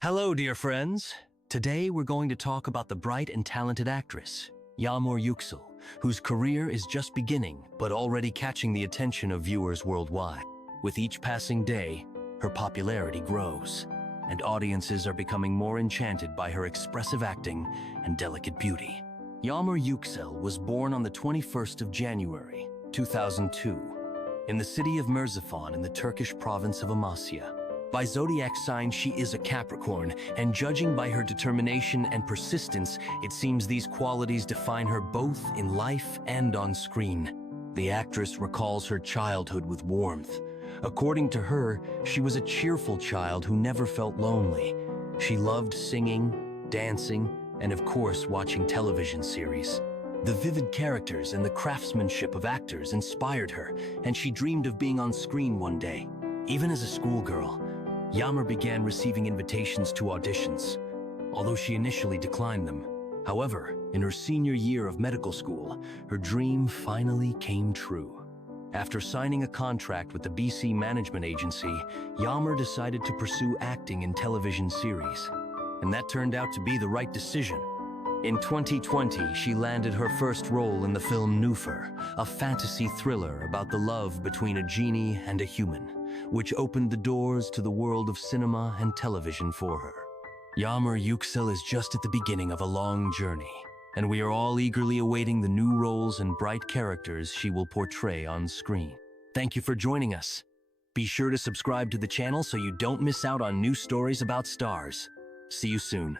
Hello, dear friends. Today we're going to talk about the bright and talented actress, Yagmur Yuksel, whose career is just beginning but already catching the attention of viewers worldwide. With each passing day, her popularity grows, and audiences are becoming more enchanted by her expressive acting and delicate beauty. Yagmur Yuksel was born on the 21st of January, 2002, in the city of Merzifon'u in the Turkish province of Amasya. By zodiac sign, she is a Capricorn, and judging by her determination and persistence, it seems these qualities define her both in life and on screen. The actress recalls her childhood with warmth. According to her, she was a cheerful child who never felt lonely. She loved singing, dancing, and of course watching television series. The vivid characters and the craftsmanship of actors inspired her, and she dreamed of being on screen one day. Even as a schoolgirl, Yagmur began receiving invitations to auditions, although she initially declined them. However, in her senior year of medical school, her dream finally came true. After signing a contract with the BC Management Agency, Yagmur decided to pursue acting in television series, and that turned out to be the right decision. In 2020, she landed her first role in the film Nüfer, a fantasy thriller about the love between a genie and a human, which opened the doors to the world of cinema and television for her. Yagmur Yuksel is just at the beginning of a long journey, and we are all eagerly awaiting the new roles and bright characters she will portray on screen. Thank you for joining us. Be sure to subscribe to the channel so you don't miss out on new stories about stars. See you soon.